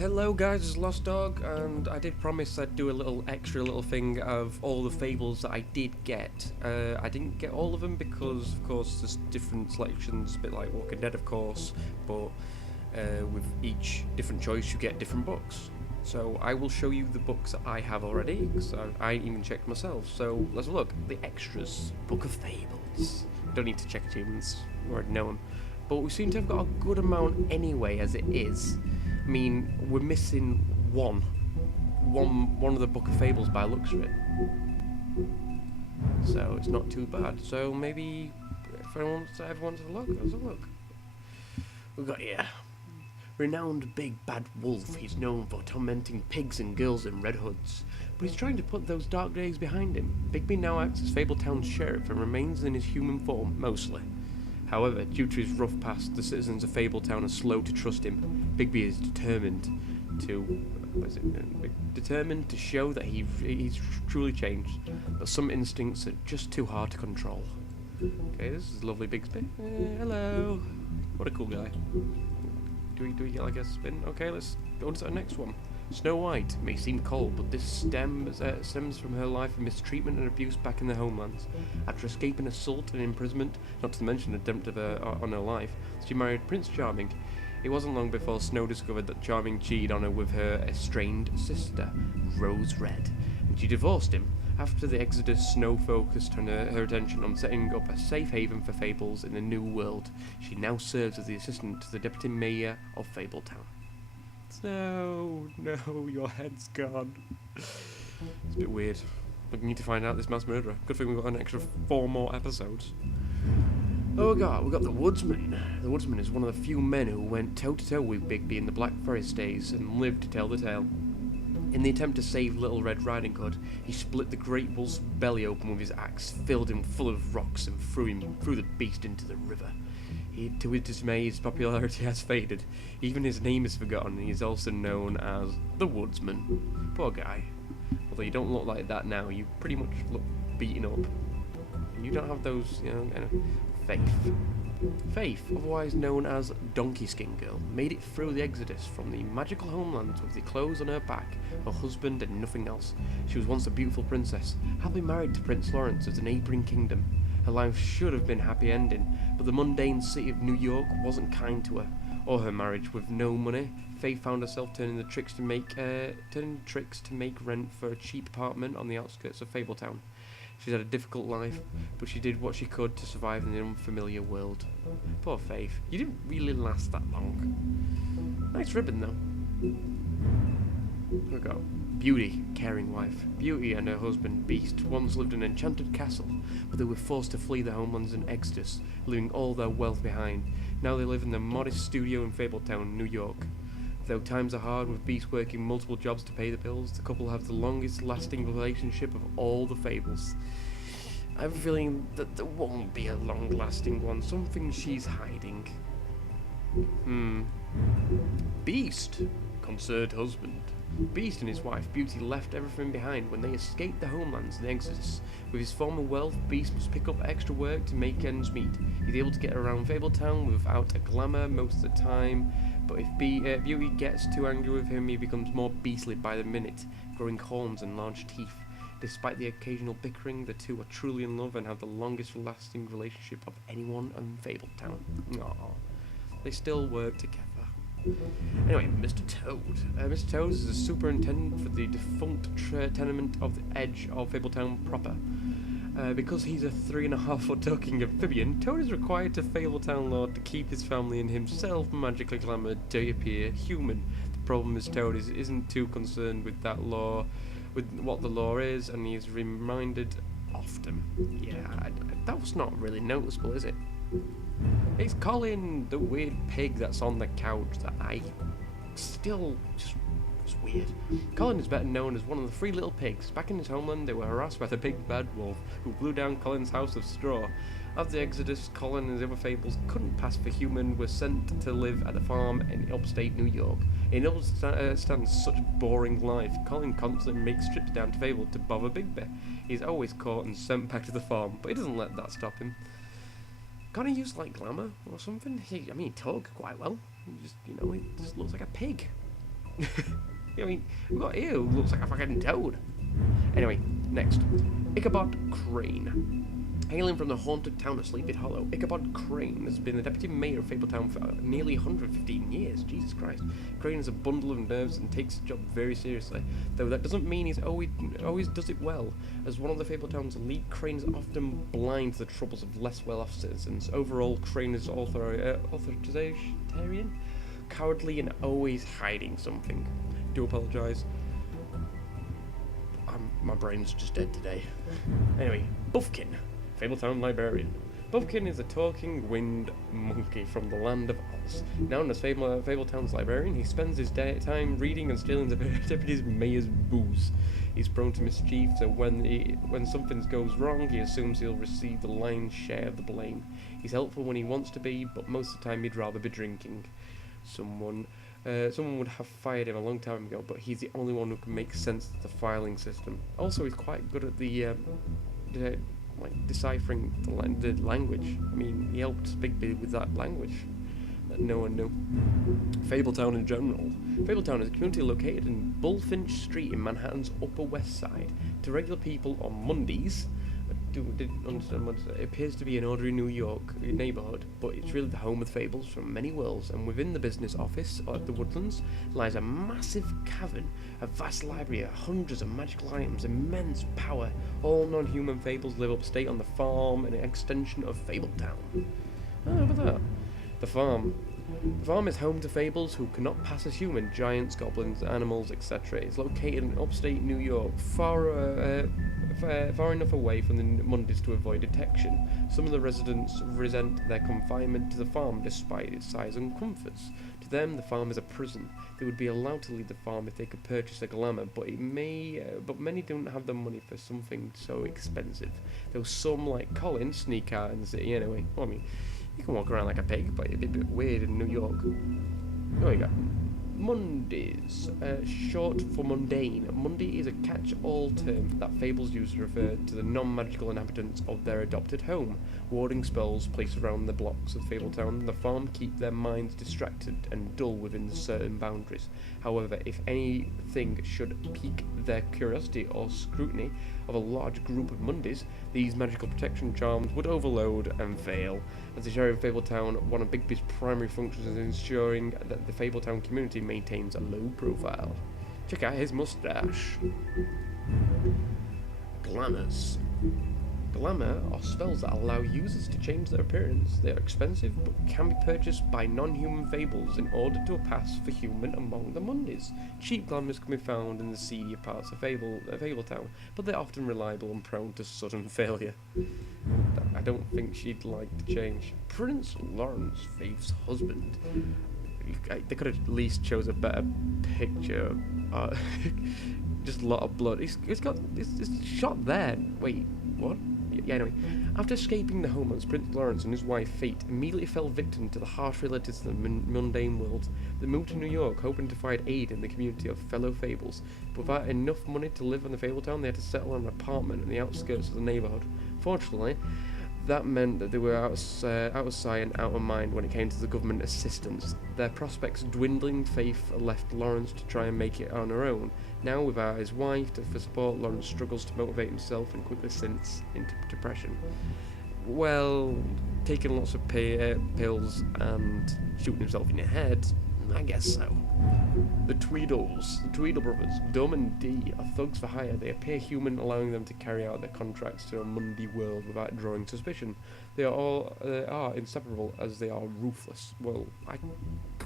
Hello guys, it's Lost Dog, and I did promise I'd do a little extra little thing of all the fables that I did get. I didn't get all of them because, of course, there's different selections, a bit like Walking Dead, of course, but with each different choice you get different books. So I will show you the books that I have already, because I ain't even checked myself. So let's have a look. The extras, Book of Fables. Don't need to check achievements, we already know them. But we seem to have got a good amount anyway, as it is. I mean, we're missing one of the Book of Fables by the looks of it. So it's not too bad. So maybe if everyone wants to have a look, let's have a look. We've got here. Renowned big bad wolf, he's known for tormenting pigs and girls in red hoods, but he's trying to put those dark days behind him. Bigby now acts as Fabletown's sheriff and remains in his human form, mostly. However, due to his rough past, the citizens of Fabletown are slow to trust him. Bigby is determined to show that he's truly changed, but some instincts are just too hard to control. Okay, this is lovely Bigsby. Hello. What a cool guy. Do we get like a spin? Okay, let's go on to the next one. Snow White may seem cold, but this stems from her life of mistreatment and abuse back in the homelands. After escaping assault and imprisonment, not to mention an attempt on her life, she married Prince Charming. It wasn't long before Snow discovered that Charming cheated on her with her estranged sister, Rose Red, and she divorced him. After the Exodus, Snow focused her attention on setting up a safe haven for Fables in the New World. She now serves as the assistant to the deputy mayor of Fabletown. No, your head's gone. It's a bit weird. We need to find out this mass murderer. Good thing we've got an extra 4 more episodes. Oh god, we've got the Woodsman. The Woodsman is one of the few men who went toe-to-toe with Bigby in the Black Forest days and lived to tell the tale. In the attempt to save Little Red Riding Hood, he split the great wolf's belly open with his axe, filled him full of rocks and threw the beast into the river. To his dismay, his popularity has faded. Even his name is forgotten, and he is also known as the Woodsman. Poor guy. Although you don't look like that now, you pretty much look beaten up. And you don't have those, faith. Faith, otherwise known as Donkey Skin Girl, made it through the Exodus from the magical homelands with the clothes on her back, her husband and nothing else. She was once a beautiful princess, happily married to Prince Lawrence of the neighbouring kingdom. Her life should have been a happy ending, but the mundane city of New York wasn't kind to her, or her marriage. With no money, Faith found herself turning tricks to make rent for a cheap apartment on the outskirts of Fabletown. She's had a difficult life, but she did what she could to survive in the unfamiliar world. Poor Faith, you didn't really last that long. Nice ribbon though. We got Beauty, caring wife. Beauty and her husband Beast once lived in an enchanted castle, but they were forced to flee their homelands in Exodus, leaving all their wealth behind. Now they live in their modest studio in Fabletown, New York. Though times are hard with Beast working multiple jobs to pay the bills, the couple have the longest lasting relationship of all the Fables. I have a feeling that there won't be a long lasting one, something she's hiding. Beast, concerned husband. Beast and his wife Beauty left everything behind when they escaped the homelands in the Exodus. With his former wealth, Beast must pick up extra work to make ends meet. He's able to get around Fabletown without a glamour most of the time, but if Beauty gets too angry with him, he becomes more beastly by the minute, growing horns and large teeth. Despite the occasional bickering, the two are truly in love and have the longest lasting relationship of anyone in Fabletown. Aww. They still work together. Anyway, Mr. Toad. Mr. Toad is the superintendent for the defunct tenement of the edge of Fabletown proper. Because he's a 3.5-foot talking amphibian, Toad is required to Fabletown law to keep his family and himself magically glamoured to appear human. The problem is Toad isn't too concerned with that law, with what the law is, and he is reminded often. Yeah, that was not really noticeable, is it? It's Colin, the weird pig that's on the couch that I still just was weird. Colin is better known as one of the 3 little pigs. Back in his homeland, they were harassed by the big bad wolf, who blew down Colin's house of straw. After the Exodus, Colin and the other Fables couldn't pass for human, were sent to live at a farm in upstate New York. In order to stand such boring life, Colin constantly makes trips down to Fable to bother Bigby. He's always caught and sent back to the farm, but he doesn't let that stop him. Can't he use like glamour or something? He talks quite well. He just looks like a pig. I mean, we've got here who looks like a fucking toad. Anyway, next. Ichabod Crane. Hailing from the haunted town of Sleepy Hollow, Ichabod Crane has been the deputy mayor of Fabletown for nearly 115 years. Jesus Christ. Crane is a bundle of nerves and takes his job very seriously, though that doesn't mean he's always does it well. As one of the Fabletown's elite, Crane is often blind to the troubles of less well-off citizens. Overall, Crane is authoritarian, cowardly, and always hiding something. Do apologise. My brain's just dead today. Anyway, Buffkin, Fabletown librarian. Buffkin is a talking wind monkey from the land of Oz. Known as Fabletown's librarian, he spends his time reading and stealing the deputy mayor's booze. He's prone to mischief, so when something goes wrong, he assumes he'll receive the lion's share of the blame. He's helpful when he wants to be, but most of the time he'd rather be drinking. Someone would have fired him a long time ago, but he's the only one who can make sense of the filing system. Also, he's quite good at deciphering the language. I mean, he helped Bigby with that language that no one knew. Fabletown in general. Fabletown is a community located in Bullfinch Street in Manhattan's Upper West Side. To regular people on Mondays, didn't understand what it appears to be an ordinary New York neighbourhood, but it's really the home of fables from many worlds, and within the business office at the Woodlands lies a massive cavern, a vast library of hundreds of magical items, immense power. All non-human fables live upstate on the farm, an extension of Fabletown. Oh, how about that? The farm. The farm is home to fables who cannot pass as human, giants, goblins, animals, etc. It's located in upstate New York, far enough away from the Mondays to avoid detection. Some of the residents resent their confinement to the farm despite its size and comforts. To them, the farm is a prison. They would be allowed to leave the farm if they could purchase a glamour, but many don't have the money for something so expensive. Though some, like Colin, sneak out in the city anyway. Well, I mean, you can walk around like a pig, but it'd be a bit weird in New York. Oh, you got Mondays, short for mundane. Monday is a catch-all term that fables use to refer to the non-magical inhabitants of their adopted home. Warding spells placed around the blocks of Fabletown and the farm keep their minds distracted and dull within certain boundaries. However, if anything should pique their curiosity or scrutiny of a large group of Mondays, these magical protection charms would overload and fail. As the sheriff of Fabletown, one of Bigby's primary functions is ensuring that the Fabletown community maintains a low profile. Check out his mustache. Glamours. Glamour are spells that allow users to change their appearance. They are expensive, but can be purchased by non-human fables in order to pass for human among the Mondays. Cheap glamours can be found in the seedier parts of Fabletown, but they're often reliable and prone to sudden failure. I don't think she'd like to change. Prince Lawrence, Faith's husband. They could have at least chose a better picture. Just a lot of blood. It's shot there. Wait, what? Yeah, anyway. After escaping the homelands, Prince Lawrence and his wife Fate immediately fell victim to the harsh realities of the mundane world. They moved to New York, hoping to find aid in the community of fellow fables. But without enough money to live in the Fabletown, they had to settle in an apartment in the outskirts of the neighborhood. Fortunately, that meant that they were out of sight and out of mind when it came to the government assistance. Their prospects dwindling, Faith left Lawrence to try and make it on her own. Now, without his wife for support, Lawrence struggles to motivate himself and quickly sinks into depression. Well, taking lots of pills and shooting himself in the head, I guess so. The Tweedle brothers, Dum and Dee, are thugs for hire. They appear human, allowing them to carry out their contracts to a Monday world without drawing suspicion. They are inseparable as they are ruthless. Well, I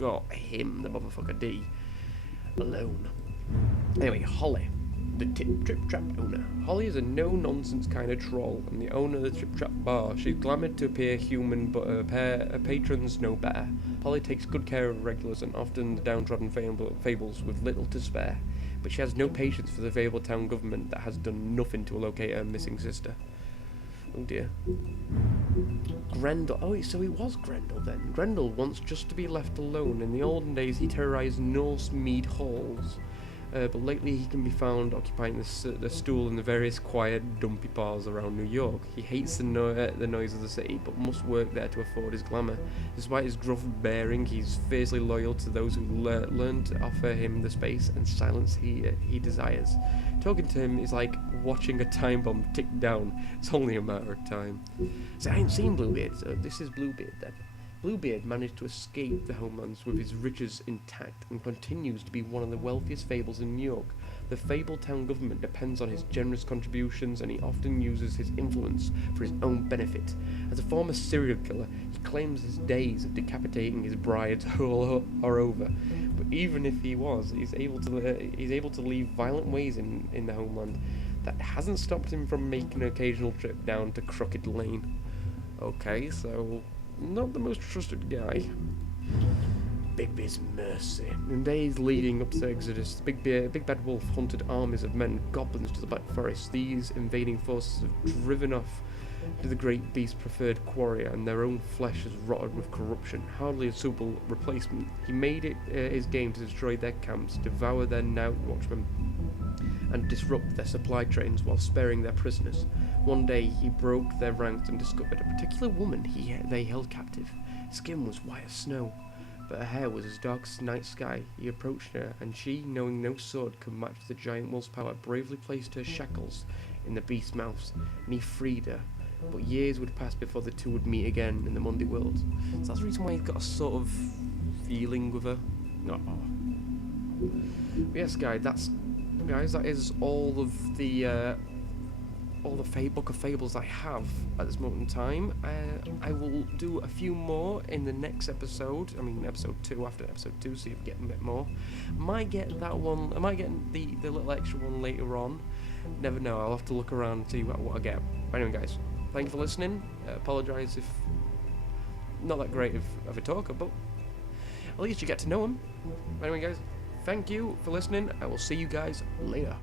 got him, the motherfucker D, alone. Anyway, Holly, the Trip Trap owner. Holly is a no-nonsense kind of troll, and the owner of the Trip Trap bar. She's glamoured to appear human, but her patrons know better. Holly takes good care of regulars and often the downtrodden fables with little to spare. But she has no patience for the Fabletown government that has done nothing to locate her missing sister. Oh dear. Grendel. Oh, so he was Grendel then. Grendel wants just to be left alone. In the olden days, he terrorized Norse mead halls. but lately he can be found occupying the stool in the various quiet, dumpy bars around New York. He hates the noise of the city, but must work there to afford his glamour. Despite his gruff bearing, he's fiercely loyal to those who learn to offer him the space and silence he desires. Talking to him is like watching a time bomb tick down. It's only a matter of time. So I ain't seen Bluebeard, so this is Bluebeard then. Bluebeard managed to escape the homelands with his riches intact and continues to be one of the wealthiest fables in New York. The Fabletown government depends on his generous contributions, and he often uses his influence for his own benefit. As a former serial killer, he claims his days of decapitating his brides are over. But even if he was, he's able to leave violent ways in the homeland. That hasn't stopped him from making an occasional trip down to Crooked Lane. Okay, so not the most trusted guy. Bigby's mercy. In days leading up to Exodus, Big Bad Wolf hunted armies of men, goblins to the Black Forest. These invading forces have driven off to the great beast's preferred quarry, and their own flesh is rotted with corruption. Hardly a suitable replacement. He made it his game to destroy their camps, devour their night watchmen, and disrupt their supply trains while sparing their prisoners. One day he broke their ranks and discovered a particular woman they held captive. Skin was white as snow, but her hair was as dark as night sky. He approached her, and she, knowing no sword could match the giant wolf's power, bravely placed her shackles in the beast's mouth, and he freed her. But years would pass before the two would meet again in the Monday world. So that's the reason why he's got a sort of feeling with her. But yes, guys, that is all of the Book of Fables I have at this moment in time. I will do a few more in the next episode. I mean, episode 2 after episode 2, so you get a bit more. Might get that one. I might get the little extra one later on. Never know. I'll have to look around and see what I get. But anyway, guys, thank you for listening. Apologise if not that great of a talker, but at least you get to know him. Anyway, guys, thank you for listening. I will see you guys later.